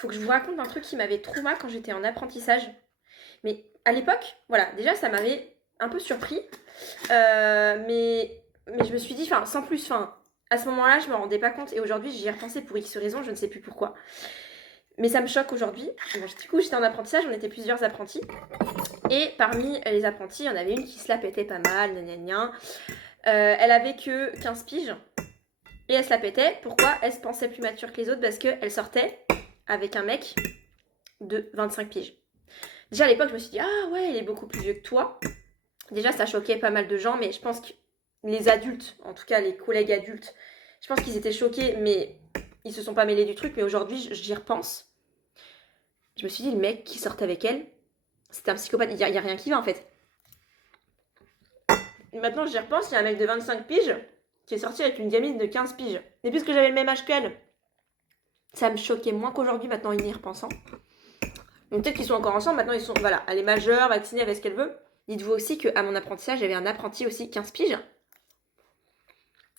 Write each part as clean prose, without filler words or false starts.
faut que je vous raconte un truc qui m'avait traumatisé quand j'étais en apprentissage. Mais à l'époque, voilà, déjà ça m'avait un peu surpris. Mais je me suis dit, enfin, sans plus, enfin, à ce moment-là, je me rendais pas compte. Et aujourd'hui, j'y ai repensé pour X raisons, je ne sais plus pourquoi. Mais ça me choque aujourd'hui. Bon, du coup, j'étais en apprentissage, on était plusieurs apprentis. Et parmi les apprentis, il y en avait une qui se la pétait pas mal, gna gna gna. Elle avait que 15 piges. Et elle se la pétait. Pourquoi? Elle se pensait plus mature que les autres parce qu'elle sortait avec un mec de 25 piges. Déjà à l'époque, je me suis dit, ah ouais, il est beaucoup plus vieux que toi. Déjà, ça choquait pas mal de gens, mais je pense que les adultes, en tout cas les collègues adultes, je pense qu'ils étaient choqués, mais ils se sont pas mêlés du truc. Mais aujourd'hui, j'y repense. Je me suis dit, le mec qui sortait avec elle, c'était un psychopathe. Il y a rien qui va en fait. Et maintenant, j'y repense, il y a un mec de 25 piges qui est sorti avec une gamine de 15 piges. Et puisque j'avais le même âge qu'elle, ça me choquait moins qu'aujourd'hui, maintenant, en y repensant. Donc peut-être qu'ils sont encore ensemble, maintenant ils sont, voilà, elle est majeure, vaccinée, avec ce qu'elle veut. Dites-vous aussi qu'à mon apprentissage, j'avais un apprenti aussi, 15 piges.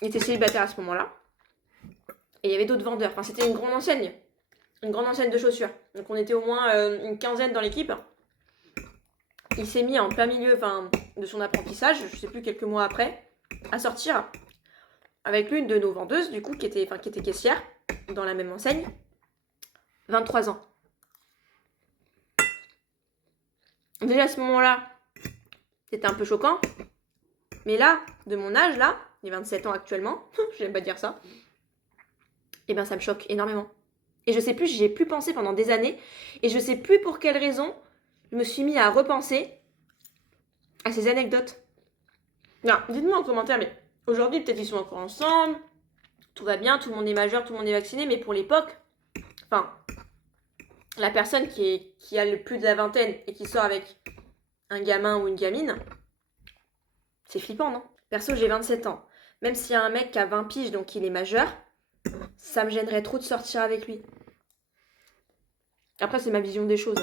Il était célibataire à ce moment-là. Et il y avait d'autres vendeurs. Enfin, c'était une grande enseigne. Une grande enseigne de chaussures. Donc on était au moins une quinzaine dans l'équipe. Il s'est mis en plein milieu de son apprentissage, je sais plus, quelques mois après, à sortir avec l'une de nos vendeuses, du coup, qui était caissière dans la même enseigne. 23 ans. Déjà à ce moment-là, c'était un peu choquant. Mais là, de mon âge, là, j'ai 27 ans actuellement, j'aime pas dire ça, et ben ça me choque énormément. Et je sais plus, j'y ai plus pensé pendant des années, et je sais plus pour quelle raison je me suis mis à repenser à ces anecdotes. Non, dites-moi en commentaire, mais aujourd'hui, peut-être ils sont encore ensemble, tout va bien, tout le monde est majeur, tout le monde est vacciné, mais pour l'époque, enfin, la personne qui a le plus de la vingtaine et qui sort avec un gamin ou une gamine, c'est flippant, non? Perso, j'ai 27 ans. Même s'il y a un mec qui a 20 piges, donc il est majeur, ça me gênerait trop de sortir avec lui. Après, c'est ma vision des choses.